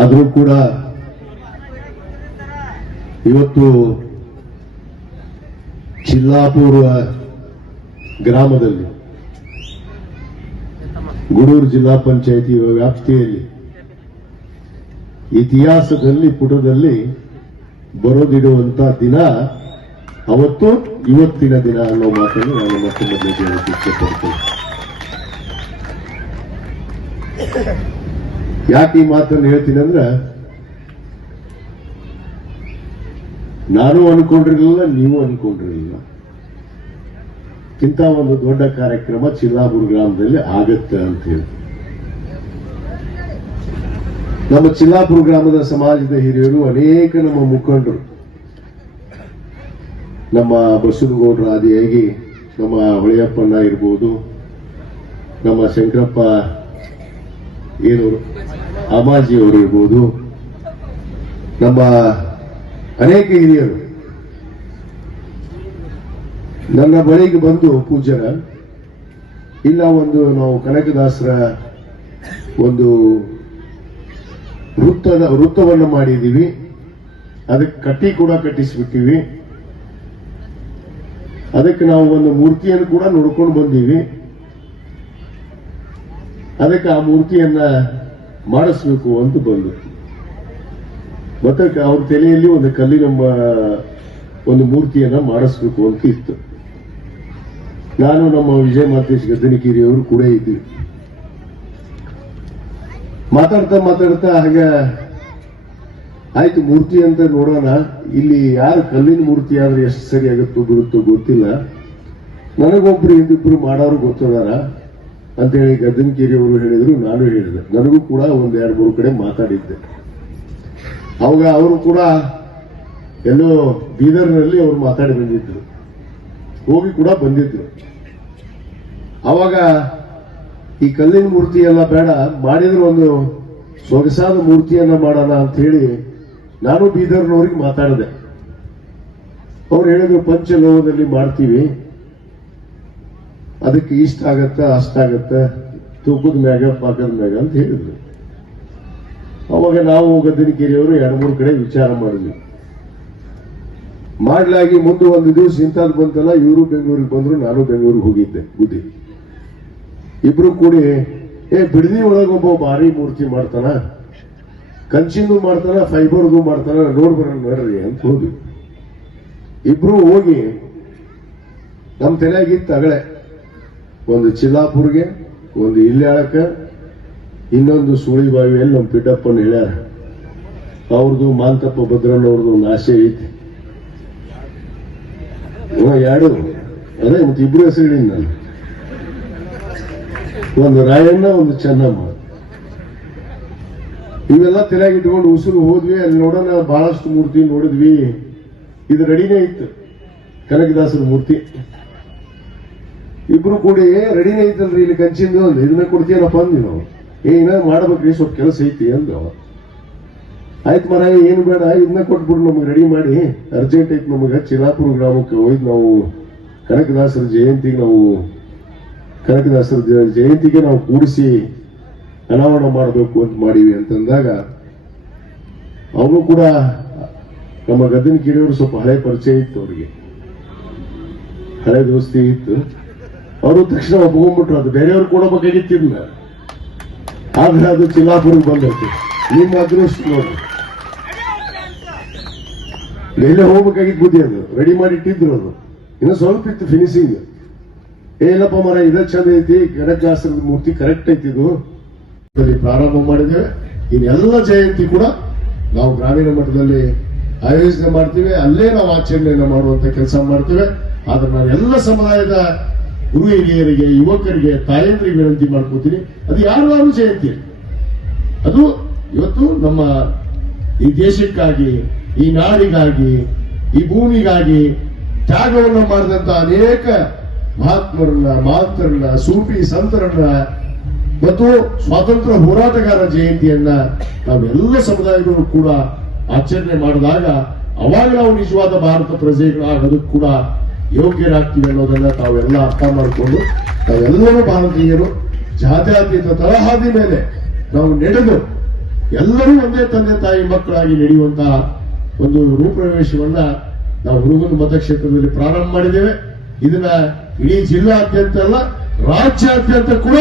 ಆದರೂ ಕೂಡ ಇವತ್ತು ಚಿಲ್ಲಾಪುರ ಗ್ರಾಮದಲ್ಲಿ ಗೂಡೂರು ಜಿಲ್ಲಾ ಪಂಚಾಯಿತಿ ವ್ಯಾಪ್ತಿಯಲ್ಲಿ ಇತಿಹಾಸದಲ್ಲಿ ಪುಟದಲ್ಲಿ ಬರೋದಿಡುವಂತ ದಿನ ಅವತ್ತು ಇವತ್ತಿನ ದಿನ ಅನ್ನೋ ಮಾತನ್ನು ನಾನು ಮತ್ತೆ ಮೊದಲು ಹೇಳಕ್ಕೆ ಇಷ್ಟಪಡ್ತೇನೆ. ಯಾಕೆ ಈ ಮಾತನ್ನು ಹೇಳ್ತೀನಿ ಅಂದ್ರೆ, ನಾನು ಅನ್ಕೊಂಡಿರಲಿಲ್ಲ, ನೀವು ಅನ್ಕೊಂಡಿರಲಿಲ್ಲ ಇಂಥ ಒಂದು ದೊಡ್ಡ ಕಾರ್ಯಕ್ರಮ ಚಿಲ್ಲಾಪುರ ಗ್ರಾಮದಲ್ಲಿ ಆಗತ್ತೆ ಅಂತ ಹೇಳಿ. ನಮ್ಮ ಚಿಲ್ಲಾಪುರ ಗ್ರಾಮದ ಸಮಾಜದ ಹಿರಿಯರು, ಅನೇಕ ನಮ್ಮ ಮುಖಂಡರು, ನಮ್ಮ ಬಸವನಗೌಡರ ಆದಿಯಾಗಿ ನಮ್ಮ ಹೊಳೆಯಪ್ಪಣ್ಣ ಇರ್ಬೋದು, ನಮ್ಮ ಶಂಕರಪ್ಪ ಏನು ಅಮಾಜಿಯವರು ಇರ್ಬೋದು, ನಮ್ಮ ಅನೇಕ ಹಿರಿಯರು ನನ್ನ ಬಳಿಗೆ ಬಂದು, ಪೂಜ್ಯರ ಇಲ್ಲ ಒಂದು ನಾವು ಕನಕದಾಸರ ಒಂದು ವೃತ್ತವನ್ನು ಮಾಡಿದ್ದೀವಿ, ಅದಕ್ಕೆ ಕಟ್ಟಿ ಕೂಡ ಕಟ್ಟಿಸ್ಬಿಟ್ಟಿವಿ, ಅದಕ್ಕೆ ನಾವು ಒಂದು ಮೂರ್ತಿಯನ್ನು ಕೂಡ ನೋಡ್ಕೊಂಡು ಬಂದೀವಿ, ಅದಕ್ಕೆ ಆ ಮೂರ್ತಿಯನ್ನ ಮಾಡಿಸ್ಬೇಕು ಅಂತ ಬಂದು, ಮತ್ತೆ ಅವ್ರ ತಲೆಯಲ್ಲಿ ಒಂದು ಕಲ್ಲಿನ ಒಂದು ಮೂರ್ತಿಯನ್ನ ಮಾಡಿಸ್ಬೇಕು ಅಂತ ಇತ್ತು. ನಾನು ನಮ್ಮ ವಿಜಯ ಮಾತೇಶ್ ಗದ್ದನಿಕೇರಿಯವರು ಕೂಡ ಇದ್ದೀವಿ. ಮಾತಾಡ್ತಾ ಹಾಗ ಆಯ್ತು ಮೂರ್ತಿ ಅಂತ ನೋಡೋಣ, ಇಲ್ಲಿ ಯಾರು ಕಲ್ಲಿನ ಮೂರ್ತಿ ಆದ್ರೆ ಎಷ್ಟು ಸರಿ ಆಗುತ್ತೋ ಬಿಡುತ್ತೋ ಗೊತ್ತಿಲ್ಲ, ನನಗೊಬ್ರು ಇಬ್ಬರು ಮಾಡೋರು ಗೊತ್ತದಾರ ಅಂತೇಳಿ ಗದ್ದನಕೇರಿಯವರು ಹೇಳಿದ್ರು, ನಾನು ಹೇಳಿದೆ. ನನಗೂ ಕೂಡ ಒಂದ್ 2-3 ಕಡೆ ಮಾತಾಡಿದ್ದೆ. ಅವಾಗ ಅವರು ಕೂಡ ಎಲ್ಲೋ ಬೀದರ್ನಲ್ಲಿ ಅವರು ಮಾತಾಡಿ ಬಂದಿದ್ರು, ಹೋಗಿ ಕೂಡ ಬಂದಿದ್ರು. ಅವಾಗ ಈ ಕಲ್ಲಿನ ಮೂರ್ತಿ ಎಲ್ಲ ಬೇಡ, ಮಾಡಿದ್ರೆ ಒಂದು ಸೊಗಸಾದ ಮೂರ್ತಿಯನ್ನ ಮಾಡೋಣ ಅಂತ ಹೇಳಿ ನಾನು ಬೀದರ್ನವ್ರಿಗೆ ಮಾತಾಡಿದೆ. ಅವ್ರು ಹೇಳಿದ್ರು ಪಂಚಲೋಹದಲ್ಲಿ ಮಾಡ್ತೀವಿ, ಅದಕ್ಕೆ ಇಷ್ಟ ಆಗತ್ತ ಅಷ್ಟಾಗತ್ತ, ತೂಕದ ಮ್ಯಾಗ ಪಾಕದ ಮ್ಯಾಗ ಅಂತ ಹೇಳಿದ್ರು. ಅವಾಗ ನಾವು ಗದ್ದನಕೇರಿಯವರು 2-3 ಕಡೆ ವಿಚಾರ ಮಾಡಿದ್ವಿ. ಮಾಡ್ಲಾಗಿ ಮುಂದೆ ಒಂದು ದಿವಸ ಇಂಥದ್ದು ಬಂತಲ್ಲ, ಇವರು ಬೆಂಗಳೂರಿಗೆ ಬಂದ್ರು, ನಾನು ಬೆಂಗಳೂರಿಗೆ ಹೋಗಿದ್ದೆ. ಬುದ್ಧಿ ಇಬ್ರು ಕೂಡಿ ಬಿಡದಿ ಒಳಗೊಬ್ಬ ಭಾರಿ ಮೂರ್ತಿ ಮಾಡ್ತಾನ, ಕಂಚಿಂದು ಮಾಡ್ತಾನ, ಫೈಬರ್ದು ಮಾಡ್ತಾನ, ನೋಡ್ಬರೋಣ ನೋಡ್ರಿ ಅಂತ ಹೋದ್ವಿ. ಇಬ್ರು ಹೋಗಿ ನಮ್ಮ ತಲೆಯಾಗಿತ್ತು ಅಗಳೆ, ಒಂದು ಚಿಲ್ಲಾಪುರ್ಗೆ, ಒಂದು ಇಲ್ಯಾಳಕ್ಕ, ಇನ್ನೊಂದು ಸುಳಿಬಾವಿಯಲ್ಲಿ ನಮ್ಮ ಪಿಡ್ಡಪ್ಪನ ಹೇಳ್ಯಾರ. ಅವ್ರದ್ದು ಮಾಂತಪ್ಪ ಭದ್ರನವ್ರದ್ದು ಒಂದು ಆಸೆ ಐತಿ. 2 ಅದೇ ಮತ್ತೆ ಇಬ್ರು ಹೆಸರುಗಳಿಂದ ನಾನು, ಒಂದು ರಾಯಣ್ಣ, ಒಂದು ಚೆನ್ನಮ್ಮ, ಇವೆಲ್ಲ ತಲೆಯಾಗಿ ಇಟ್ಕೊಂಡು ಉಸುರು ಹೋದ್ವಿ. ಅಲ್ಲಿ ನೋಡೋಣ ಬಹಳಷ್ಟು ಮೂರ್ತಿ ನೋಡಿದ್ವಿ. ಇದು ರೆಡಿನೇ ಇತ್ತು, ಕನಕದಾಸರ ಮೂರ್ತಿ. ಇಬ್ರು ಕೂಡಿ ರೆಡಿನೇ ಇತ್ತಲ್ರಿ, ಇಲ್ಲಿ ಕಂಚಿಂದು ಒಂದು ಇದನ್ನ ಕೊಡ್ತೀಯನಪ್ಪ ಅಂದ್ವಿ ನಾವು. ಏನ ಮಾಡ್ಬೇಕ್ರಿ, ಸ್ವಲ್ಪ ಕೆಲಸ ಐತಿ ಅಂದ. ಆಯ್ತು ಮರ, ಏನು ಬೇಡ, ಇದನ್ನ ಕೊಟ್ಬಿಡು ನಮ್ಗೆ ರೆಡಿ ಮಾಡಿ, ಅರ್ಜೆಂಟ್ ಐತಿ ನಮಗೆ. ಚಿಲ್ಲಾಪುರ ಗ್ರಾಮಕ್ಕೆ ಹೋಯ್ತು ನಾವು, ಕನಕದಾಸರ ಜಯಂತಿಗೆ ನಾವು ಕೂಡಿಸಿ ಅನಾವರಣ ಮಾಡಬೇಕು ಅಂತ ಮಾಡೀವಿ ಅಂತಂದಾಗ, ಅವರು ಕೂಡ ನಮ್ಮ ಗದ್ದನಕೇರಿಯವರು ಸ್ವಲ್ಪ ಹಳೆ ಪರಿಚಯ ಇತ್ತು, ಅವರಿಗೆ ಹಳೆ ದೋಸ್ತಿ ಇತ್ತು. ಅವರು ತಕ್ಷಣ ಒಪ್ಕೊಂಡ್ಬಿಟ್ರು, ಅದು ಬೇರೆಯವ್ರು ಕೊಡಬೇಕಾಗಿತ್ತಿಲ್ಲ, ಆದ್ರೆ ಅದು ಚಿಲ್ಲಾಪುರಕ್ಕೆ ಬಂದೈತಿ. ನಿಮ್ಮ ಅದೃಷ್ಟ ನೋಡ್ರಿ, ಎಲ್ಲೇ ಹೋಗ್ಬೇಕಾಗಿತ್ತು ಬುದ್ಧಿ, ಅದು ರೆಡಿ ಮಾಡಿ ಇಟ್ಟಿದ್ರು. ಅದು ಇನ್ನು ಸ್ವಲ್ಪ ಇತ್ತು ಫಿನಿಶಿಂಗ್. ಏನಪ್ಪ ಮರ, ಇದ ಚಂದ ಐತಿ, ಕನಕದಾಸರದ ಮೂರ್ತಿ ಕರೆಕ್ಟ್ ಐತಿದು, ಪ್ರಾರಂಭ ಮಾಡಿದ್ದೇವೆ. ಇನ್ನೆಲ್ಲ ಜಯಂತಿ ಕೂಡ ನಾವು ಗ್ರಾಮೀಣ ಮಟ್ಟದಲ್ಲಿ ಆಯೋಜನೆ ಮಾಡ್ತೀವಿ, ಅಲ್ಲೇ ನಾವು ಆಚರಣೆಯನ್ನು ಮಾಡುವಂತ ಕೆಲಸ ಮಾಡ್ತೇವೆ. ಆದ್ರೆ ನಾನು ಎಲ್ಲ ಸಮುದಾಯದ ಗುರು ಹಿರಿಯರಿಗೆ, ಯುವಕರಿಗೆ, ತಾಯಂದ್ರಿಗೆ ವಿನಂತಿ ಮಾಡ್ಕೋತೀನಿ, ಅದು ಯಾರು ಜಯಂತಿ, ಅದು ಇವತ್ತು ನಮ್ಮ ಈ ದೇಶಕ್ಕಾಗಿ, ಈ ನಾಡಿಗಾಗಿ, ಈ ಭೂಮಿಗಾಗಿ ತ್ಯಾಗವನ್ನು ಮಾಡಿದಂತ ಅನೇಕ ಮಹಾತ್ಮರನ್ನ, ಮಹಾಂತರನ್ನ, ಸೂಫಿ ಸಂತರನ್ನ ಮತ್ತು ಸ್ವಾತಂತ್ರ್ಯ ಹೋರಾಟಗಾರ ಜಯಂತಿಯನ್ನ ನಾವೆಲ್ಲ ಸಮುದಾಯಗಳು ಕೂಡ ಆಚರಣೆ ಮಾಡಿದಾಗ ಅವಾಗ ನಾವು ನಿಜವಾದ ಭಾರತ ಪ್ರಜೆಗಳಾಗೋದಕ್ಕೆ ಕೂಡ ಯೋಗ್ಯರಾಗ್ತೀವಿ ಅನ್ನೋದನ್ನ ತಾವೆಲ್ಲ ಅರ್ಥ ಮಾಡಿಕೊಂಡು ತಾವೆಲ್ಲರೂ ಭಾರತೀಯರು ಜಾತ್ಯತೀತ ತಳಹದಿ ಮೇಲೆ ನಾವು ನಡೆದು ಎಲ್ಲರೂ ಒಂದೇ ತಂದೆ ತಾಯಿ ಮಕ್ಕಳಾಗಿ ನಡೆಯುವಂತಹ ಒಂದು ರೂಪುರೇಷವನ್ನ ನಾವು ಹುಡುಗನ ಮತಕ್ಷೇತ್ರದಲ್ಲಿ ಪ್ರಾರಂಭ ಮಾಡಿದ್ದೇವೆ. ಇದನ್ನ ಇಡೀ ಜಿಲ್ಲಾದ್ಯಂತ ಅಲ್ಲ, ರಾಜ್ಯಾದ್ಯಂತ ಕೂಡ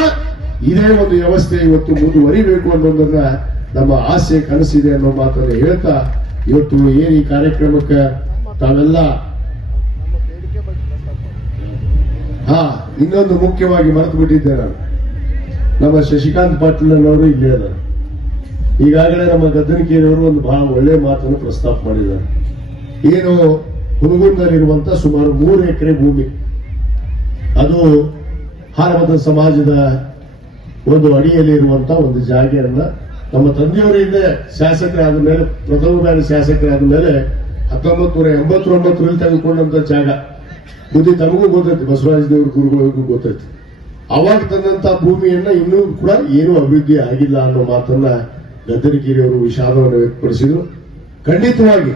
ಇದೇ ಒಂದು ವ್ಯವಸ್ಥೆ ಇವತ್ತು ಮುಂದುವರಿಬೇಕು ಅನ್ನೋದನ್ನ ನಮ್ಮ ಆಸೆ ಕನಸಿದೆ ಅನ್ನೋ ಮಾತನ್ನು ಹೇಳ್ತಾ ಇವತ್ತು ಏನು ಈ ಕಾರ್ಯಕ್ರಮಕ್ಕೆ ತಾವೆಲ್ಲ ಇನ್ನೊಂದು ಮುಖ್ಯವಾಗಿ ಮರೆತು ಬಿಟ್ಟಿದ್ದೆ ನಾನು. ನಮ್ಮ ಶಶಿಕಾಂತ್ ಪಾಟೀಲ್ ಅವರು ಇಲ್ಲೇ ಅದಾರೆ. ಈಗಾಗಲೇ ನಮ್ಮ ಗದ್ದನಕೇರಿಯವರು ಒಂದು ಬಹಳ ಒಳ್ಳೆ ಮಾತನ್ನು ಪ್ರಸ್ತಾಪ ಮಾಡಿದ್ದಾರೆ. ಏನು ಹುನಗುಂದಲ್ಲಿರುವಂತ ಸುಮಾರು 3 ಎಕರೆ ಭೂಮಿ, ಅದು ಹಾರಮತ ಸಮಾಜದ ಒಂದು ಅಡಿಯಲ್ಲಿ ಇರುವಂತ ಒಂದು ಜಾಗೆಯನ್ನ ನಮ್ಮ ತಂದೆಯವರಿಂದ ಶಾಸಕರಾದ ಮೇಲೆ, ಪ್ರಥಮ ಬಾರಿ ಶಾಸಕರಾದ ಮೇಲೆ 1989ರಲ್ಲಿ ತೆಗೆದುಕೊಂಡಂತ ಜಾಗ. ಬುದ್ಧಿ ತಮಗೂ ಗೊತ್ತೈತಿ, ಬಸವರಾಜ ದೇವ್ರ ಗುರುಗಳಿಗೂ ಗೊತ್ತೈತಿ. ಅವಾಗ ತಂದಂತ ಭೂಮಿಯನ್ನ ಇನ್ನೂ ಕೂಡ ಏನೂ ಅಭಿವೃದ್ಧಿ ಆಗಿಲ್ಲ ಅನ್ನೋ ಮಾತನ್ನ ಗದ್ದನಕೇರಿಯವರು ವಿಷಾದವನ್ನು ವ್ಯಕ್ತಪಡಿಸಿದ್ರು. ಖಂಡಿತವಾಗಿ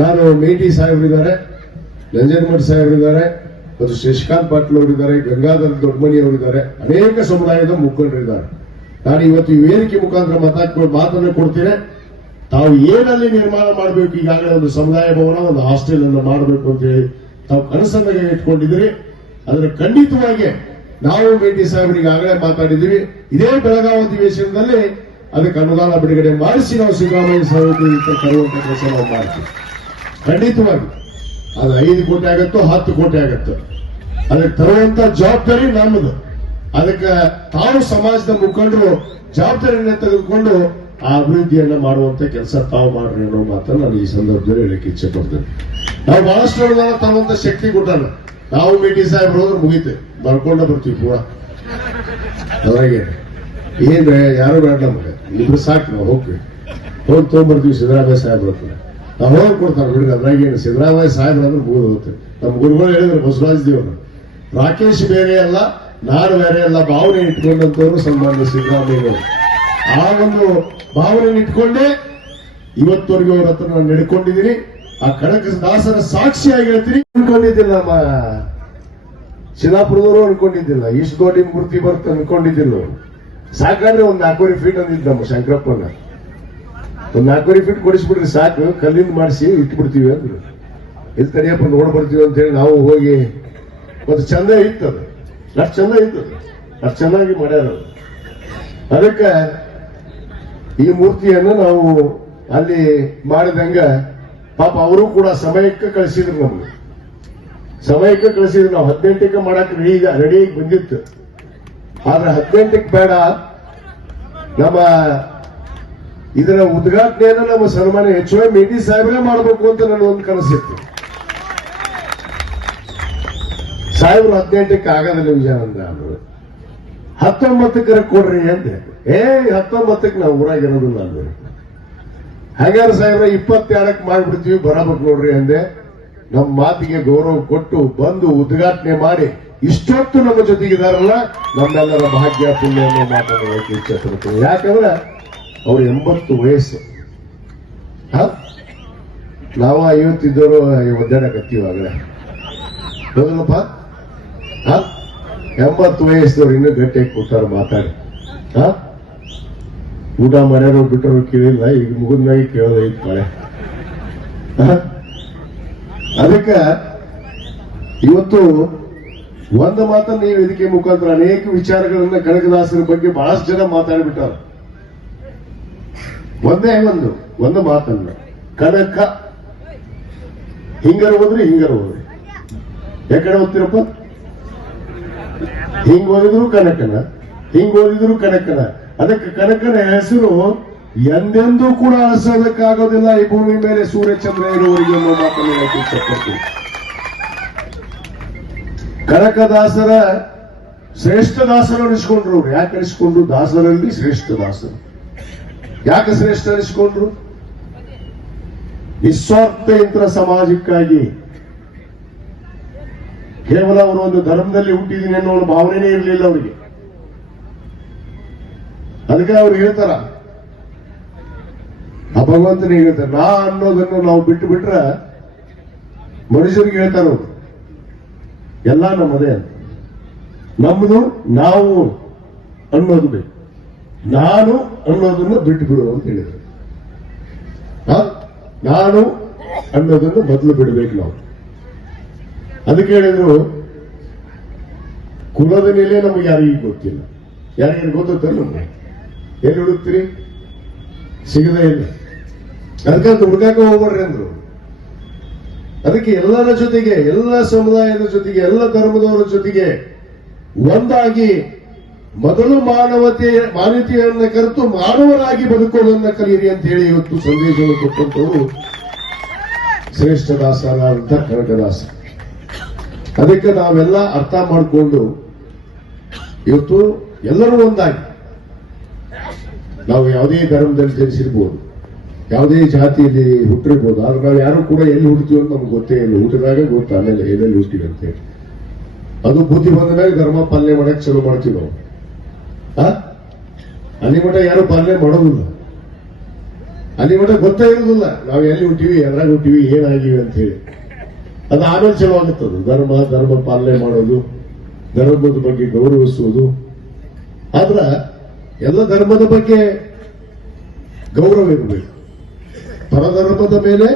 ನಾನು ಮೇಟಿ ಸಾಹೇಬರಿದ್ದಾರೆ, ನಂಜನಮಠ ಸಾಹೇಬರಿದ್ದಾರೆ, ಮತ್ತು ಶಶಿಕಾಂತ್ ಪಾಟೀಲ್ ಅವರಿದ್ದಾರೆ, ಗಂಗಾಧರ್ ದೊಡ್ಡಮನಿ ಅವರಿದ್ದಾರೆ, ಅನೇಕ ಸಮುದಾಯದ ಮುಖಂಡರಿದ್ದಾರೆ. ನಾನು ಇವತ್ತು ಈ ವೇದಿಕೆ ಮುಖಾಂತರ ಮಾತನ್ನು ಕೊಡ್ತೇನೆ. ತಾವು ಏನಲ್ಲಿ ನಿರ್ಮಾಣ ಮಾಡಬೇಕು, ಈಗಾಗಲೇ ಒಂದು ಸಮುದಾಯ ಭವನ, ಒಂದು ಹಾಸ್ಟೆಲ್ ಅನ್ನು ಮಾಡಬೇಕು ಅಂತ ಹೇಳಿ ತಾವು ಕನಸನ್ನ ಇಟ್ಕೊಂಡಿದ್ದೀರಿ. ಅದರ ಖಂಡಿತವಾಗಿ ನಾವು ಮೇಟಿ ಸಾಹೇಬರಿಗೆ ಆಗಲೇ ಮಾತಾಡಿದ್ದೀವಿ. ಇದೇ ಬೆಳಗಾವಿ ಅಧಿವೇಶನದಲ್ಲಿ ಅದಕ್ಕೆ ಅನುದಾನ ಬಿಡುಗಡೆ ಮಾಡಿಸಿ ನಾವು ಸಿದ್ದರಾಮಯ್ಯ ಸಾಹೇಬರಿಗೆ ತರುವಂತ ಕೆಲಸ ನಾವು ಮಾಡ್ತೀವಿ. ಖಂಡಿತವಾಗಿ ಅದು 5 ಕೋಟಿ ಆಗತ್ತೋ 10 ಕೋಟಿ ಆಗತ್ತೋ ಅದಕ್ಕೆ ತರುವಂತ ಜವಾಬ್ದಾರಿ ನಮ್ಮದು. ಅದಕ್ಕೆ ತಾವು ಸಮಾಜದ ಮುಖಂಡರು ಜವಾಬ್ದಾರಿಯನ್ನು ತೆಗೆದುಕೊಂಡು ಆ ಅಭಿವೃದ್ಧಿಯನ್ನ ಮಾಡುವಂತ ಕೆಲಸ ತಾವು ಮಾಡ್ರಿ ಅನ್ನೋ ಮಾತನ್ನು ನಾನು ಈ ಸಂದರ್ಭದಲ್ಲಿ ಹೇಳಕ್ಕೆ ಇಚ್ಛೆ ಪಡ್ತೇನೆ. ನಾವು ಬಹಳಷ್ಟು ಅನುದಾನ ತರುವಂತ ಶಕ್ತಿ ಕೊಟ್ಟಲ್ಲ. ನಾವು ಮೇಟಿ ಸಾಹೇಬ್ರು ಹೋದ್ರೆ ಮುಗಿತೆ ಬರ್ಕೊಂಡ ಬರ್ತೀವಿ ಪೂರ. ಅದ್ರಾಗೆ ಏನ್ ಯಾರು ಬೇಡ ನಮ್ಗೆ, ಇಬ್ರು ಸಾಕು, ನಾವು ಹೋಗ್ತೀವಿ, ಹೋಗಿ ತಗೊಂಡ್ಬರ್ತೀವಿ ಸಿದ್ದರಾಮಯ್ಯ ಸಾಹೇಬ್ರ ಹತ್ರ. ನಾವು ಹೋಗಿ ಕೊಡ್ತಾರೆ ಬಿಡ್ರಿ. ಅದ್ರಾಗೇನು ಸಿದ್ದರಾಮಯ್ಯ ಸಾಹೇಬ್ರ ಅಂದ್ರೆ ಮುಗಿದು ಹೋಗುತ್ತೆ. ನಮ್ಮ ಗುರುಗಳು ಹೇಳಿದ್ರು ಬಸವರಾಜ ದೇವರು, ರಾಕೇಶ್ ಬೇರೆ ಅಲ್ಲ ನಾನು ಬೇರೆ ಅಲ್ಲ ಭಾವನೆ ಇಟ್ಕೊಂಡಂತವ್ರು ಸನ್ಮಾನ್ಯ ಸಿದ್ದರಾಮಯ್ಯ. ಆ ಒಂದು ಭಾವನೆ ಇಟ್ಕೊಂಡೇ ಇವತ್ತವರೆಗೂ ಅವ್ರ ಹತ್ರ ನಾನು ನಡ್ಕೊಂಡಿದ್ದೀನಿ. ಆ ಕನಕದಾಸರ ಸಾಕ್ಷಿಯಾಗಿ ಹೇಳ್ತೀನಿ. ಅನ್ಕೊಂಡಿದ್ದಿಲ್ಲ, ನಮ್ಮ ಶಿಲಾಪುರದವರು ಅನ್ಕೊಂಡಿದ್ದಿಲ್ಲ, ಇಷ್ಟು ದೊಡ್ಡ ಮೂರ್ತಿ ಬರ್ತ ಅನ್ಕೊಂಡಿದ್ದಿಲ್ಲ. ಸಾಕಾದ್ರೆ ಒಂದು 4 ಫೀಟ್ ಅಂದಿದ್ದು ನಮ್ಮ ಶಂಕರಪ್ಪನ. ಒಂದು 4 ಫೀಟ್ ಕೊಡಿಸ್ಬಿಡ್ರಿ ಸಾಕು, ಕಲ್ಲಿಂದ ಮಾಡಿಸಿ ಇಟ್ಬಿಡ್ತೀವಿ ಅಂದ್ರು. ಇಲ್ಲಿ ತಡಿಯಪ್ಪ ನೋಡ್ ಬರ್ತೀವಿ ಅಂತ ಹೇಳಿ ನಾವು ಹೋಗಿ, ಒಂದು ಚಂದ ಇತ್ತದು, ಅಷ್ಟು ಚಂದ ಇತ್ತು, ಅಷ್ಟು ಚೆನ್ನಾಗಿ ಮಾಡ್ಯಾರ. ಅದಕ್ಕೆ ಈ ಮೂರ್ತಿಯನ್ನು ನಾವು ಅಲ್ಲಿ ಮಾಡಿದಂಗ ಪಾಪ ಅವರು ಕೂಡ ಸಮಯಕ್ಕೆ ಕಳಿಸಿದ್ರು. ನಮ್ಗೆ ಸಮಯಕ್ಕೆ ಕಳಿಸಿದ್ರು. ನಾವು 18ಕ್ಕೆ ಮಾಡಕ್ಕೆ ರೆಡಿಯಾಗಿ ಬಂದಿತ್ತು. ಆದ್ರೆ 18ಕ್ಕೆ ಬೇಡ, ನಮ್ಮ ಇದರ ಉದ್ಘಾಟನೆಯನ್ನು ನಮ್ಮ ಸನ್ಮಾನ್ಯ HY ಮೇಟಿ ಸಾಹೇಬ್ರೇ ಮಾಡಬೇಕು ಅಂತ ನನ್ನ ಒಂದು ಕನಸಿತ್ತು. ಸಾಹೇಬ್ರು 18ಕ್ಕೆ ಆಗೋದಿಲ್ಲ ವಿಜಯಾನಂದ ಅಂದ್ರು. 19ಕ್ಕೆ ಕೊಡ್ರಿ ಅಂದೆ. 19ಕ್ಕೆ ನಾವು ಊರಾಗಿರೋದಿಲ್ಲ ಅಂದ್ರು. ಹಾಗಾದ್ರೆ ಸಾಹೇಬ್ರ 22ಕ್ಕೆ ಮಾಡ್ಬಿಡ್ತೀವಿ, ಬರಬೇಕು ನೋಡ್ರಿ ಅಂದೆ. ನಮ್ಮ ಮಾತಿಗೆ ಗೌರವ ಕೊಟ್ಟು ಬಂದು ಉದ್ಘಾಟನೆ ಮಾಡಿ ಇಷ್ಟೊತ್ತು ನಮ್ಮ ಜೊತೆಗಿದಾರಲ್ಲ, ನಮ್ಮೆಲ್ಲರ ಭಾಗ್ಯ ಪುಣ್ಯ ಅನ್ನೋ ಮಾತನ್ನು ಇಚ್ಛೆ ಪಡ್ತೀನಿ. ಯಾಕಂದ್ರೆ ಅವ್ರು 80 ವಯಸ್ಸು, ನಾವು 50 ಇದ್ದವರು ಒದ್ದಾಡಕತ್ತೀವಿ ಆಗಲೇ. ಹೌದಲ್ಲಪ್ಪ, 80 ವಯಸ್ಸದವ್ರು ಇನ್ನೂ ಗಟ್ಟಿಯಾಗಿ ಕೂತಾರ ಮಾತಾಡಿ. ಊಟ ಮಾಡ್ಯಾರೋ ಬಿಟ್ಟರು ಕೇಳಿಲ್ಲ, ಈಗ ಮುಗಿದ್ನಾಗಿ ಕೇಳೋದೈತ್ ಮಳೆ. ಅದಕ್ಕೆ ಇವತ್ತು ಒಂದು ಮಾತನ್ನು ಈ ವೇದಿಕೆ ಮುಖಾಂತರ ಅನೇಕ ವಿಚಾರಗಳನ್ನ ಕನಕದಾಸರ ಬಗ್ಗೆ ಬಹಳಷ್ಟು ಜನ ಮಾತಾಡಿಬಿಟ್ಟಾರ. ಒಂದು ಮಾತನ್ನ ಕನಕ ಹಿಂಗರ ಹೋದ್ರಿ ಯಾಕಡೆ ಓದ್ತಿರಪ್ಪ? ಹಿಂಗ್ ಓದಿದ್ರು ಕನಕನ, ಹಿಂಗ್ ಓದಿದ್ರು ಕನಕನ. ಅದಕ್ಕೆ ಕನಕನ ಹೆಸರು ಎಂದೆಂದೂ ಕೂಡ ಅಳಿಸೋದಕ್ಕಾಗೋದಿಲ್ಲ ಈ ಭೂಮಿ ಮೇಲೆ ಸೂರ್ಯಚಂದ್ರ ಇರುವವರಿಗೆ ಅನ್ನೋ ಮಾತನ್ನು ಹೇಳಕ್ಕೆ ಇಷ್ಟಪಡ್ತೀನಿ. ಕನಕದಾಸರ ಶ್ರೇಷ್ಠ ದಾಸರು ಅನಿಸ್ಕೊಂಡ್ರು. ಯಾಕೆ ಅನಿಸ್ಕೊಂಡ್ರು? ದಾಸರಲ್ಲಿ ಶ್ರೇಷ್ಠ ದಾಸರು. ಯಾಕೆ ಶ್ರೇಷ್ಠ ಅನಿಸ್ಕೊಂಡ್ರು? ನಿಸ್ವಾರ್ಥ ಯಂತ್ರ ಸಮಾಜಕ್ಕಾಗಿ. ಕೇವಲ ಅವರು ಒಂದು ಧರ್ಮದಲ್ಲಿ ಹುಟ್ಟಿದೀನಿ ಅನ್ನೋ ಒಂದು ಭಾವನೆನೇ ಇರಲಿಲ್ಲ ಅವರಿಗೆ. ಅದಕ್ಕೆ ಅವ್ರು ಹೇಳ್ತಾರ, ಆ ಭಗವಂತನಿಗೆ ಹೇಳ್ತಾರೆ, ನಾ ಅನ್ನೋದನ್ನು ನಾವು ಬಿಟ್ಟು ಬಿಟ್ರೆ ಮನುಷ್ಯರಿಗೆ ಹೇಳ್ತಾರ ಅವರು ಎಲ್ಲ ನಮ್ಮದೇ ಅಂತ. ನಮ್ಮದು ನಾವು ಅನ್ನೋದು ಬೇಕು. ನಾನು ಅನ್ನೋದನ್ನು ಬಿಟ್ಟು ಬಿಡು ಅಂತ ಹೇಳಿದ್ರು. ನಾನು ಅನ್ನೋದನ್ನು ಮೊದಲು ಬಿಡಬೇಕು ನಾವು. ಅದಕ್ಕೆ ಹೇಳಿದ್ರು ಕುಲದ ಮೇಲೆ ನಮಗೆ ಯಾರಿಗೂ ಗೊತ್ತಿಲ್ಲ. ಯಾರಿಗಾರು ಗೊತ್ತಲ್ಲ ನಮ್ಗೆ? ಎಲ್ಲಿ ಹುಡುಕ್ತೀರಿ? ಸಿಗದೇ ಇಲ್ಲ. ಅದಕ್ಕಂತ ಹುಡುಕಾಕ ಹೋಗ್ಬೇಡ್ರಿ ಅಂದ್ರು. ಅದಕ್ಕೆ ಎಲ್ಲರ ಜೊತೆಗೆ, ಎಲ್ಲ ಸಮುದಾಯದ ಜೊತೆಗೆ, ಎಲ್ಲ ಧರ್ಮದವರ ಜೊತೆಗೆ ಒಂದಾಗಿ ಮೊದಲು ಮಾನವತೆಯನ್ನ ಕರೆತು ಮಾನವರಾಗಿ ಬದುಕೋದನ್ನ ಕಲಿಯಿರಿ ಅಂತ ಹೇಳಿ ಇವತ್ತು ಸಂದೇಶವನ್ನು ಕೊಟ್ಟಂತವರು ಶ್ರೇಷ್ಠ ದಾಸರಾದಂತ ಕನಕದಾಸ. ಅದಕ್ಕೆ ನಾವೆಲ್ಲ ಅರ್ಥ ಮಾಡಿಕೊಂಡು ಇವತ್ತು ಎಲ್ಲರೂ ಒಂದಾಗಿ, ನಾವು ಯಾವುದೇ ಧರ್ಮದಲ್ಲಿ ಜನಿಸಿರ್ಬೋದು, ಯಾವುದೇ ಜಾತಿಯಲ್ಲಿ ಹುಟ್ಟಿರ್ಬೋದು, ಆದ್ರೆ ನಾವು ಯಾರು ಕೂಡ ಎಲ್ಲಿ ಹುಡ್ತೀವಿ ಅಂತ ನಮ್ಗೆ ಗೊತ್ತೇ ಇಲ್ಲ. ಹುಟ್ಟಿದಾಗ ಗೊತ್ತು, ಆಮೇಲೆ ಎಲ್ಲೆಲ್ಲಿ ಹುಟ್ಟಿವಿ ಅಂತ ಹೇಳಿ. ಅದು ಬುದ್ಧಿ ಬಂದ ಮೇಲೆ ಧರ್ಮ ಪಾಲನೆ ಮಾಡಕ್ ಚಲೋ ಮಾಡ್ತೀವಿ ನಾವು. ಅಲ್ಲಿ ಮಠ ಯಾರು ಪಾಲನೆ ಮಾಡೋದಿಲ್ಲ. ಅಲ್ಲಿ ಮಠ ಗೊತ್ತೇ ಇರೋದಿಲ್ಲ ನಾವು ಎಲ್ಲಿ ಹುಟ್ಟಿವಿ, ಎದ್ರಾಗ ಹುಟ್ಟಿವಿ, ಏನಾಗಿವಿ ಅಂತ ಹೇಳಿ. ಅದು ಆಮೇಲೆ ಚಲೋ ಆಗುತ್ತದು. ಧರ್ಮ ಪಾಲನೆ ಮಾಡೋದು, ಧರ್ಮದ ಬಗ್ಗೆ ಗೌರವಿಸುವುದು. ಆದ್ರ ಎಲ್ಲ ಧರ್ಮದ ಬಗ್ಗೆ ಗೌರವ ಇರಬೇಕು, ಪರಧರ್ಮದ ಮೇಲೆ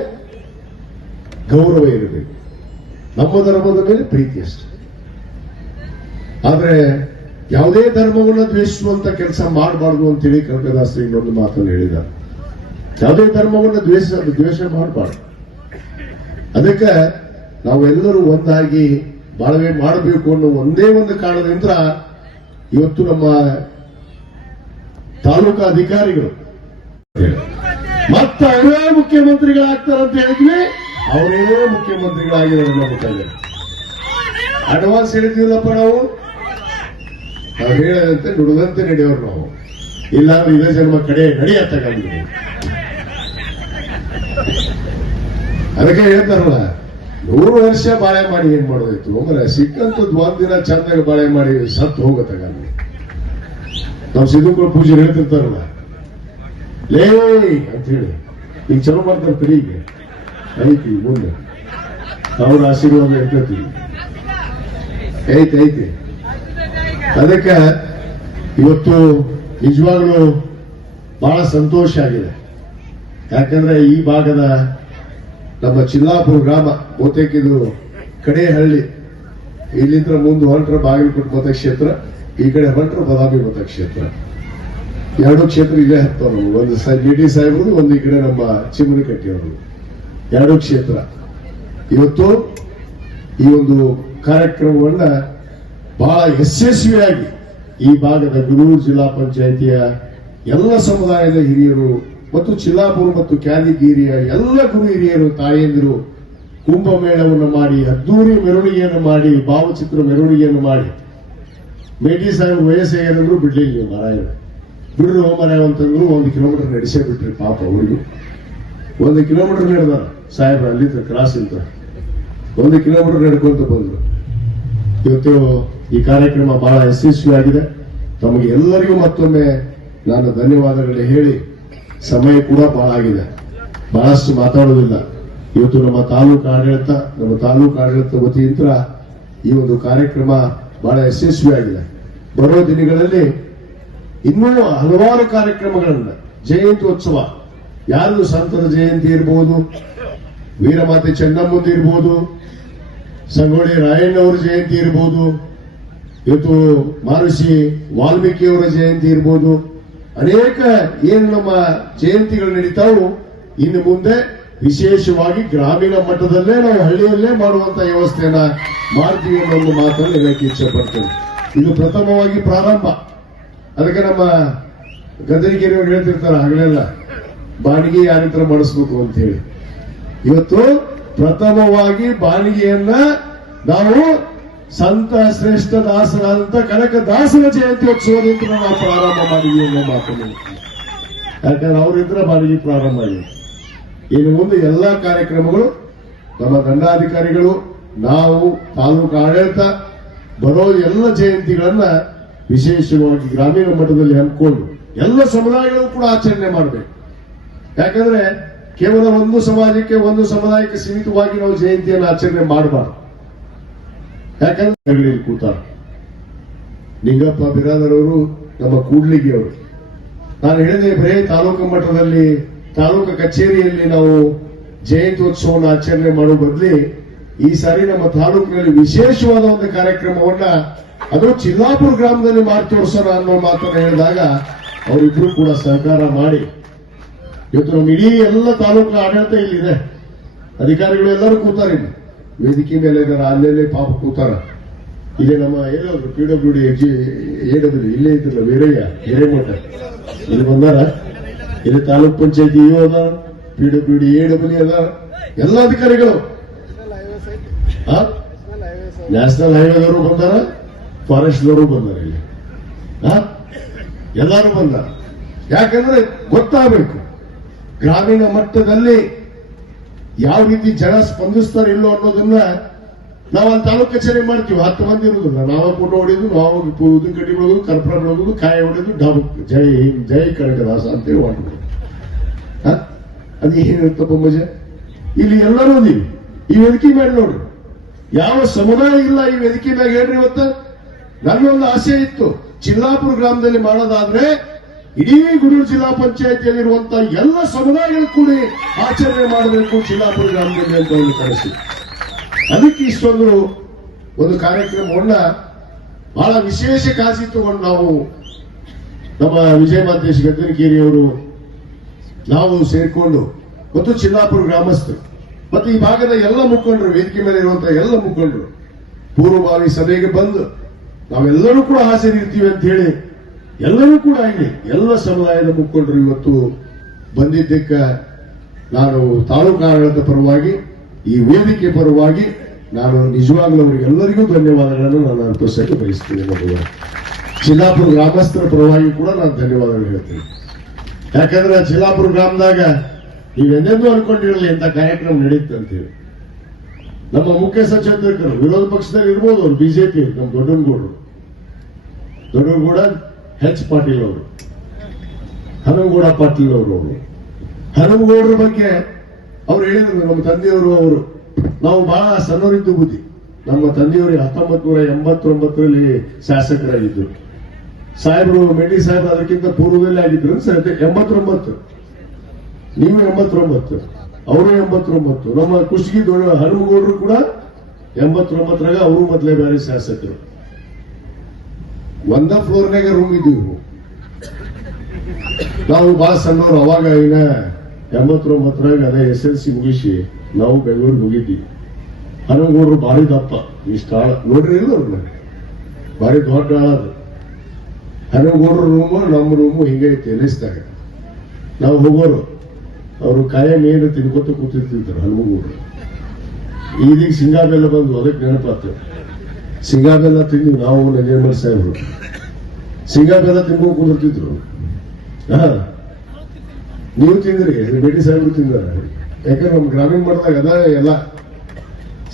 ಗೌರವ ಇರಬೇಕು, ನಮ್ಮ ಧರ್ಮದ ಮೇಲೆ ಪ್ರೀತಿ ಅಷ್ಟೆ. ಆದ್ರೆ ಯಾವುದೇ ಧರ್ಮವನ್ನು ದ್ವೇಷಿಸುವಂತ ಕೆಲಸ ಮಾಡಬಾರ್ದು ಅಂತೇಳಿ ಕನಕದಾಸರು ಇನ್ನೊಂದು ಮಾತನ್ನು ಹೇಳಿದ್ದಾರೆ. ಯಾವುದೇ ಧರ್ಮವನ್ನು ದ್ವೇಷ ಮಾಡಬಾರ್ದು. ಅದಕ್ಕೆ ನಾವೆಲ್ಲರೂ ಒಂದಾಗಿ ಬಾಳ್ವೆ ಮಾಡಬೇಕು ಅನ್ನೋ ಒಂದೇ ಒಂದು ಕಾರಣದಿಂದ ಇವತ್ತು ನಮ್ಮ ತಾಲೂಕಾ ಅಧಿಕಾರಿಗಳು ಮತ್ತೆ ಅವರೇ ಮುಖ್ಯಮಂತ್ರಿಗಳಾಗ್ತಾರಂತ ಹೇಳಿದ್ವಿ, ಅವರೇ ಮುಖ್ಯಮಂತ್ರಿಗಳಾಗಿದ್ದಾರೆ. ನಮ್ಮ ಕಡೆ ಅಡ್ವಾನ್ಸ್ ಹೇಳಿದ್ವಿಲ್ಲಪ್ಪ ನಾವು ಹೇಳದಂತೆ ನುಡಿದಂತೆ ನಡೆಯೋರು ನಾವು. ಇಲ್ಲಾಂದ್ರೆ ಇದೇ ಜನ್ಮ ಕಡೆ ನಡೆಯತ್ತ ಕಂಡು. ಅದಕ್ಕೆ ಹೇಳ್ತಾರಲ್ಲ, 100 ವರ್ಷ ಬಾಳೆ ಮಾಡಿ ಏನ್ ಮಾಡೋದಿತ್ತು ಒಮ್ಮೆ ಸಿಕ್ಕಂತದ್ದು ಒಂದಿನ ಚಂದಾಗ ಬಾಳೆ ಮಾಡಿ ಸತ್ತು ಹೋಗತ್ತಾಗ. ನಾವು ಸಿದ್ಧಗಳು ಪೂಜೆ ಹೇಳ್ತಿರ್ತಾರಲ್ಲ, ಲೇ ಅಂತ ಹೇಳಿ ಈಗ ಚಲೋ ಮಾಡ್ತಾರೆ ಕಡೆಗೆ ಐತಿ ಮುಂದೆ ಅವ್ರ ಆಶೀರ್ವಾದ ಇರ್ತೈತಿ. ಐತಿ. ಅದಕ್ಕೆ ಇವತ್ತು ನಿಜವಾಗ್ಲೂ ಬಹಳ ಸಂತೋಷ ಆಗಿದೆ. ಯಾಕಂದ್ರೆ ಈ ಭಾಗದ ನಮ್ಮ ಚಿಲ್ಲಾಪುರ ಗ್ರಾಮ ಬಹುತೇಕಿದು ಕಡೆ ಹಳ್ಳಿ, ಇಲ್ಲಿಂದ ಮುಂದೆ ಹೊರಟ್ರೆ ಬಾಗಲಕೋಟೆ ಮತಕ್ಷೇತ್ರ, ಈ ಕಡೆ ಹೊರಟ್ರೆ ಬದಾಮಿ ಮತಕ್ಷೇತ್ರ. 2 ಕ್ಷೇತ್ರ ಇಲ್ಲೇ ಹತ್ತಾವ ನಮ್ಗೆ. ಒಂದು ಡಿ ಸಾಹೇಬ್ರದು, ಒಂದು ಈ ಕಡೆ ನಮ್ಮ ಚಿಮ್ಮನಕಟ್ಟಿ ಅವರು. 2 ಕ್ಷೇತ್ರ. ಇವತ್ತು ಈ ಒಂದು ಕಾರ್ಯಕ್ರಮವನ್ನ ಬಹಳ ಯಶಸ್ವಿಯಾಗಿ ಈ ಭಾಗದ ಗುರೂರು ಜಿಲ್ಲಾ ಪಂಚಾಯಿತಿಯ ಎಲ್ಲ ಸಮುದಾಯದ ಹಿರಿಯರು ಮತ್ತು ಚಿಲ್ಲಾಪುರ ಮತ್ತು ಕ್ಯಾದಿಗೇರಿಯ ಎಲ್ಲ ಗುರು ಹಿರಿಯರು, ತಾಯಂದಿರು ಕುಂಭಮೇಳವನ್ನು ಮಾಡಿ, ಅದ್ದೂರಿ ಮೆರವಣಿಗೆಯನ್ನು ಮಾಡಿ, ಭಾವಚಿತ್ರ ಮೆರವಣಿಗೆಯನ್ನು ಮಾಡಿ, ಮೇಟಿ ಸಾಹೇಬ್ ವಯಸ್ಸಾಗ್ಯಾರಂದ್ರು ಬಿಡ್ಲಿಲ್ಲ ನೀವು ಮಾರಾಯ ಬಿಡ್ರು ಹೋಮರಾಯ ಅಂತಂದ್ರು 1 ಕಿಲೋಮೀಟರ್ ನಡೆಸೇ ಬಿಟ್ರಿ. ಪಾಪ ಅವರಿಗೆ 1 ಕಿಲೋಮೀಟರ್ ನಡೆದಾರ ಸಾಹೇಬ್ರ, ಅಲ್ಲಿಂದ ಕ್ರಾಸ್ ಇಂತ 1 ಕಿಲೋಮೀಟರ್ ನಡ್ಕೊಂತ ಬಂದ್ರು. ಇವತ್ತು ಈ ಕಾರ್ಯಕ್ರಮ ಬಹಳ ಯಶಸ್ವಿಯಾಗಿದೆ. ತಮಗೆ ಎಲ್ಲರಿಗೂ ಮತ್ತೊಮ್ಮೆ ನಾನು ಧನ್ಯವಾದಗಳನ್ನ ಹೇಳಿ, ಸಮಯ ಕೂಡ ಬಹಳ ಆಗಿದೆ, ಬಹಳಷ್ಟು ಮಾತಾಡೋದಿಲ್ಲ. ಇವತ್ತು ನಮ್ಮ ತಾಲೂಕು ಆಡಳಿತ ವತಿಯಿಂದ ಈ ಒಂದು ಕಾರ್ಯಕ್ರಮ ಬಹಳ ಯಶಸ್ವಿಯಾಗಿದೆ. ಬರೋ ದಿನಗಳಲ್ಲಿ ಇನ್ನೂ ಹಲವಾರು ಕಾರ್ಯಕ್ರಮಗಳನ್ನ, ಜಯಂತ್ಯೋತ್ಸವ, ಯಾರು ಸಂತರ ಜಯಂತಿ ಇರ್ಬೋದು, ವೀರಮಾತೆ ಚೆನ್ನಮ್ಮಂದು ಇರ್ಬೋದು, ಸಂಗೊಳ್ಳಿ ರಾಯಣ್ಣವರ ಜಯಂತಿ ಇರ್ಬೋದು, ಇವತ್ತು ಮಹರ್ಷಿ ವಾಲ್ಮೀಕಿಯವರ ಜಯಂತಿ ಇರ್ಬೋದು, ಅನೇಕ ಏನು ನಮ್ಮ ಜಯಂತಿಗಳು ನಡೀತಾವು. ಇನ್ನು ಮುಂದೆ ವಿಶೇಷವಾಗಿ ಗ್ರಾಮೀಣ ಮಟ್ಟದಲ್ಲೇ ನಾವು ಹಳ್ಳಿಯಲ್ಲೇ ಮಾಡುವಂತ ವ್ಯವಸ್ಥೆಯನ್ನ ಮಾಡ್ತೀವಿ ಅನ್ನೋ ಒಂದು ಮಾತನ್ನು ಹೇಳಕ್ಕೆ ಇಚ್ಛೆ ಪಡ್ತೇನೆ. ಇದು ಪ್ರಥಮವಾಗಿ ಪ್ರಾರಂಭ. ಅದಕ್ಕೆ ನಮ್ಮ ಗದರಿಗೆರೆಯವರು ಹೇಳ್ತಿರ್ತಾರೆ ಹಗಲೆಲ್ಲ, ಬಾಣಿಗೆ ಯಾರಿತ್ರ ಮಾಡಿಸ್ಬೇಕು ಅಂತ ಹೇಳಿ. ಇವತ್ತು ಪ್ರಥಮವಾಗಿ ಬಾಣಿಗೆಯನ್ನ ನಾವು ಸಂತ ಶ್ರೇಷ್ಠ ದಾಸರಾದಂತ ಕನಕದಾಸರ ಜಯಂತ್ಯೋತ್ಸವದಿಂದ ನಾವು ಪ್ರಾರಂಭ ಮಾಡಿದ್ವಿ ಅನ್ನೋ ಮಾತನ್ನು. ಯಾಕಂದ್ರೆ ಅವರಿದ್ರೆ ಬಾಣಿಗೆ ಪ್ರಾರಂಭ ಆಗಿದೆ. ಇನ್ನು ಮುಂದೆ ಎಲ್ಲಾ ಕಾರ್ಯಕ್ರಮಗಳು ನಮ್ಮ ದಂಡಾಧಿಕಾರಿಗಳು, ನಾವು ತಾಲೂಕು ಆಡಳಿತ ಬರೋ ಎಲ್ಲ ಜಯಂತಿಗಳನ್ನ ವಿಶೇಷವಾಗಿ ಗ್ರಾಮೀಣ ಮಟ್ಟದಲ್ಲಿ ಹಮ್ಮಿಕೊಂಡು ಎಲ್ಲ ಸಮುದಾಯಗಳು ಕೂಡ ಆಚರಣೆ ಮಾಡಬೇಕು. ಯಾಕಂದ್ರೆ ಕೇವಲ ಒಂದು ಸಮಾಜಕ್ಕೆ, ಒಂದು ಸಮುದಾಯಕ್ಕೆ ಸೀಮಿತವಾಗಿ ನಾವು ಜಯಂತಿಯನ್ನು ಆಚರಣೆ ಮಾಡಬಾರ್ದು. ಯಾಕಂದ್ರೆ ಕೂತಾರ ನಿಂಗಪ್ಪ ಬಿರಾದರ್ ಅವರು, ನಮ್ಮ ಕೂಡ್ಲಿಗಿ ಅವರು, ನಾನು ಹೇಳಿದೆ ಬರೇ ತಾಲೂಕು ಮಟ್ಟದಲ್ಲಿ ತಾಲೂಕು ಕಚೇರಿಯಲ್ಲಿ ನಾವು ಜಯಂತ್ಯೋತ್ಸವವನ್ನು ಆಚರಣೆ ಮಾಡುವ ಬದಲಿ ಈ ಸಾರಿ ನಮ್ಮ ತಾಲೂಕಿನಲ್ಲಿ ವಿಶೇಷವಾದ ಒಂದು ಕಾರ್ಯಕ್ರಮವನ್ನ ಅದು ಚಿಲ್ಲಾಪುರ ಗ್ರಾಮದಲ್ಲಿ ಮಾಡಿ ತೋರಿಸೋಣ ಅನ್ನೋ ಮಾತನ್ನು ಹೇಳಿದಾಗ ಅವರಿಬ್ರು ಕೂಡ ಸಹಕಾರ ಮಾಡಿ ಇವತ್ತು ನಮ್ಮ ಇಡೀ ಎಲ್ಲ ತಾಲೂಕು ಆಡಳಿತ ಇಲ್ಲಿದೆ. ಅಧಿಕಾರಿಗಳು ಎಲ್ಲರೂ ಕೂತಾರೆ ಇಲ್ಲಿ ವೇದಿಕೆ ಮೇಲೆ ಇದ್ದಾರೆ, ಅಲ್ಲೆಲ್ಲೇ ಪಾಪ ಕೂತಾರ. ಇಲ್ಲೇ ನಮ್ಮ ಎಲ್ಲಾದ್ರು PWD AW ಇಲ್ಲೇ ಇದ್ರಲ್ಲ ವೀರಯ್ಯ ಹಿರೇಮಠ ಇಲ್ಲಿ ಬಂದಾರ. ಇಲ್ಲಿ ತಾಲೂಕ್ ಪಂಚಾಯತಿ ಇಒ ಅದ, PWD AW ಅದ, ಎಲ್ಲ ಅಧಿಕಾರಿಗಳು ನ್ಯಾಷನಲ್ ಹೈವೇದವರು ಬಂದಾರ, ಫಾರೆಸ್ಟ್ದವರು ಬಂದಾರ, ಇಲ್ಲಿ ಎಲ್ಲರೂ ಬಂದಾರ. ಯಾಕಂದ್ರೆ ಗೊತ್ತಾಗಬೇಕು ಗ್ರಾಮೀಣ ಮಟ್ಟದಲ್ಲಿ ಯಾವ ರೀತಿ ಜನ ಸ್ಪಂದಿಸ್ತಾರೆ ಇಲ್ಲೋ ಅನ್ನೋದನ್ನ. ನಾವು ಅಲ್ಲಿ ತಾಲೂಕು ಕಚೇರಿ ಮಾಡ್ತೀವಿ, 10 ಮಂದಿ ಇರುವುದಿಲ್ಲ, ನಾವ ಫೋಟೋ ಹೊಡೆಯೋದು, ನಾವು ಊದಿನ ಕಡ್ಡಿ ಬಿಡೋದು, ಕರ್ಪೂರ ಬಿಡೋದು, ಕಾಯಿ ಹೊಡೆಯೋದು, ಡಾಬ್ ಜೈ ಹಿಂದ್ ಜೈ ಕನಕದಾಸ ಅಂತೇಳಿ ಮಾಡ್ಬೋದು. ಅದೇನಿರುತ್ತಪ್ಪ ಮಜಾ. ಇಲ್ಲಿ ಎಲ್ಲರೂ ಇದೀವಿ ಈ ವೇದಿಕೆ ಮೇಲೆ. ನೋಡ್ರಿ ಯಾವ ಸಮುದಾಯ ಇಲ್ಲ ಈ ವೇದಿಕೆ ಮ್ಯಾಗ ಹೇಳ್ರಿ. ಇವತ್ತು ನನ್ನೊಂದು ಆಸೆ ಇತ್ತು, ಚಿಲ್ಲಾಪುರ ಗ್ರಾಮದಲ್ಲಿ ಮಾಡೋದಾದ್ರೆ ಇಡೀ ಗುಡೂರು ಜಿಲ್ಲಾ ಪಂಚಾಯತಿಯಲ್ಲಿರುವಂತಹ ಎಲ್ಲ ಸಮುದಾಯಗಳು ಕೂಡ ಆಚರಣೆ ಮಾಡಬೇಕು ಚಿಲ್ಲಾಪುರ ಗ್ರಾಮದಲ್ಲಿ ಅಂತ ಒಂದು ಕನಸು. ಅದಕ್ಕೆ ಇಷ್ಟೊಂದು ಒಂದು ಕಾರ್ಯಕ್ರಮವನ್ನ ಬಹಳ ವಿಶೇಷ ಕಾಳಜಿ ತಗೊಂಡು ನಾವು ನಮ್ಮ ವಿಜಯ ಮಾತೇಶ್ ಗದ್ದನಕೇರಿಯವರು ನಾವು ಸೇರಿಕೊಂಡು ಮತ್ತು ಚಿಲ್ಲಾಪುರ ಗ್ರಾಮಸ್ಥರು ಮತ್ತು ಈ ಭಾಗದ ಎಲ್ಲ ಮುಖಂಡರು, ವೇದಿಕೆ ಮೇಲೆ ಇರುವಂತಹ ಎಲ್ಲ ಮುಖಂಡರು ಪೂರ್ವಭಾವಿ ಸಭೆಗೆ ಬಂದು ನಾವೆಲ್ಲರೂ ಕೂಡ ಹಾಜರಿರ್ತೀವಿ ಅಂತ ಹೇಳಿ ಎಲ್ಲರೂ ಕೂಡ ಇಲ್ಲಿ ಎಲ್ಲ ಸಮುದಾಯದ ಮುಖಂಡರು ಇವತ್ತು ಬಂದಿದ್ದಕ್ಕೆ ನಾನು ತಾಲೂಕು ಆಡಳಿತ ಪರವಾಗಿ ಈ ವೇದಿಕೆ ಪರವಾಗಿ ನಾನು ನಿಜವಾಗ್ಲೂ ಅವರಿಗೆಲ್ಲರಿಗೂ ಧನ್ಯವಾದಗಳನ್ನು ನಾನು ಅರ್ಪಿಸಕ್ಕೆ ಬಯಸ್ತೀನಿ. ಚಿಲ್ಲಾಪುರ ಗ್ರಾಮಸ್ಥರ ಪರವಾಗಿ ಕೂಡ ನಾನು ಧನ್ಯವಾದಗಳು ಹೇಳ್ತೀನಿ. ಯಾಕಂದ್ರೆ ಚಿಲ್ಲಾಪುರ ಗ್ರಾಮದಾಗ ನೀವೆಂದೆಂದೂ ಅನ್ಕೊಂಡಿರಲಿಲ್ಲ ಇಂಥ ಕಾರ್ಯಕ್ರಮ ನಡೆಯುತ್ತೆ ಅಂತೇಳಿ. ನಮ್ಮ ಮುಖ್ಯ ಸಚೇತಕರು ವಿರೋಧ ಪಕ್ಷದಲ್ಲಿ ಇರ್ಬೋದು, ಅವರು ಬಿಜೆಪಿ, ನಮ್ಮ ದೊಡ್ಡನಗೌಡ H ಪಾಟೀಲ್ ಅವರು, ಹನುಮಗೌಡ ಪಾಟೀಲ್ ಅವರು. ಹನುಮಗೌಡರ ಬಗ್ಗೆ ಅವ್ರು ಹೇಳಿದ್ರು, ನಮ್ಮ ತಂದೆಯವರು ಅವರು ನಾವು ಬಹಳ ಸಣ್ಣವರಿದ್ದು ಬುದ್ಧಿ. ನಮ್ಮ ತಂದೆಯವರು 1989ರಲ್ಲಿ ಶಾಸಕರಾಗಿದ್ರು. ಸಾಹೇಬರು ಮೆಂಡಿ ಸಾಹೇಬರು ಅದಕ್ಕಿಂತ ಪೂರ್ವದಲ್ಲಿ ಆಗಿದ್ರು. 89, ನೀವು 89, ಅವರು 89. ನಮ್ಮ ಕುಷ್ಟಗಿ ಹನುಮಗೌಡರು ಕೂಡ 89ರಾಗ ಅವರು ಮೊದಲೇ ಬೇರೆ ಶಾಸಕರು. ಒಂದ ಫ್ಲೋರ್ನಾಗ ರೂಮ್ ಇದ್ದೀವಿ ನಾವು, ಬಹಳ ಸಣ್ಣವರು. ಅವಾಗ ಈಗ 89ರಾಗ ಅದೇ SLC ಮುಗಿಸಿ ನಾವು ಬೆಂಗಳೂರಿಗೆ ಹೋಗಿದ್ದೀವಿ. ಹನುಮಗೌಡರು ಭಾರಿ ದಪ್ಪ, ಇಷ್ಟ ಆಳ ನೋಡ್ರಿ ಇಲ್ಲ ಅವ್ರನ್ನ, ಭಾರಿ ದೊಡ್ಡ ಆಳ ಅದು. ಹನುಮಗೌಡರ ರೂಮು ನಮ್ಮ ರೂಮು ಹಿಂಗೈತಿ ಎನಿಸ್ದಾಗ ನಾವು ಹೋಗೋರು. ಅವರು ಕಾಯಂ ಏನು ತಿನ್ಕೊತ ಕೂತಿರ್ತಿದ್ರು ಹನುಮಗೌಡರು. ಈದೀಗ ಶೇಂಗಾ ಬೆಲ್ಲ ಬಂದು ಅದಕ್ಕೆ ನೆನಪಾಗ್ತದೆ. ಶೇಂಗಾ ಬೆಲ್ಲ ತಿಂದ್ವಿ ನಾವು, ನಂಜೇಮರ್ ಸಾಹೇಬರು ಶೇಂಗಾ ಬೆಲ್ಲ ತಿನ್ಕೊಂಡು ಕೂತಿರ್ತಿದ್ರು. ನೀವು ತಿಂದ್ರಿ, ಬೇಟಿ ಸಾಹೇಬರು ತಿಂದಾರ. ಯಾಕಂದ್ರೆ ನಮ್ಮ ಗ್ರಾಮೀಣ ಮಟ್ಟದಾಗ ಅದ ಎಲ್ಲ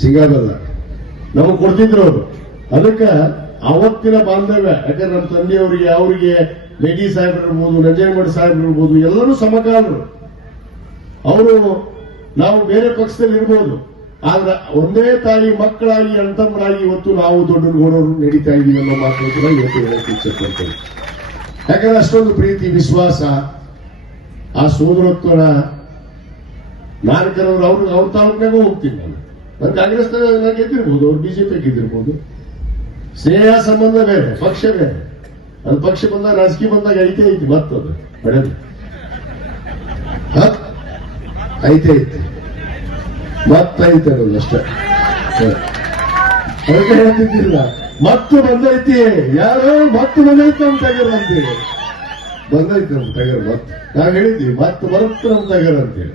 ಶೇಂಗಾ ಬೆಲ್ಲ ನಮಗ್ ಕೊಡ್ತಿದ್ರು ಅವರು. ಅದಕ್ಕೆ ಅವತ್ತಿನ ಬಾಂಧವ್ಯ, ಯಾಕಂದ್ರೆ ನಮ್ಮ ತಂದೆಯವರಿಗೆ ಅವರಿಗೆ ಬೇಟಿ ಸಾಹೇಬ್ರು ಇರ್ಬೋದು, ನಂಜೇಮರ್ ಸಾಹೇಬ್ರು ಇರ್ಬೋದು, ಎಲ್ಲರೂ ಸಮಕಾಲರು. ಅವರು ನಾವು ಬೇರೆ ಪಕ್ಷದಲ್ಲಿ ಇರ್ಬೋದು, ಆದ್ರೆ ಒಂದೇ ತಾಯಿ ಮಕ್ಕಳಾಗಿ ಅಣ್ತಮ್ಮರಾಗಿ ಇವತ್ತು ನಾವು ದೊಡ್ಡನಗೌಡರು ನಡೀತಾ ಇದೀವಿ ಅನ್ನೋ ಮಾತು ಕೂಡ ಇವತ್ತು ಹೇಳಕ್ಕೆ ಇಚ್ಛೆ ಪಡ್ತೇವೆ. ಯಾಕಂದ್ರೆ ಅಷ್ಟೊಂದು ಪ್ರೀತಿ, ವಿಶ್ವಾಸ, ಆ ಸೋದರತ್ವನ ನಾನು ಕೆಲವರು ಅವ್ರ ತಾಲೂಕಿನಾಗೂ ಹೋಗ್ತೀನಿ. ನಾನು ಕಾಂಗ್ರೆಸ್ ಗೆದ್ದಿರ್ಬೋದು, ಅವ್ರು ಬಿಜೆಪಿ ಗೆದ್ದಿರ್ಬೋದು. ಸ್ನೇಹ ಸಂಬಂಧ ಬೇರೆ, ಪಕ್ಷ ಬೇರೆ. ಅದು ಪಕ್ಷ ಬಂದಾಗ ರಾಜಕೀಯ ಬಂದಾಗ ಐತಿ ಮತ್ತದು ಪಡೆದು ಐತೆ ಮತ್ತೈತೆ ಅನ್ನೋದು ಅಷ್ಟೇ. ಅದಕ್ಕೆ ಹೇಳ್ತಿದ್ದಿಲ್ಲ ಮತ್ತೆ ಬಂದೈತಿ, ಯಾರೋ ಮತ್ತೆ ಬಂದೈತೆ ನಮ್ಮ ಟಗರ್ ಅಂತೇಳಿ. ಬಂದೈತೆ ನಮ್ಮ ಟಗರ್ ಮತ್ತೆ ನಾವು ಹೇಳಿದ್ವಿ ಮತ್ತೆ ಬರುತ್ತೆ ನಮ್ಮ ಟಗರ್ ಅಂತೇಳಿ.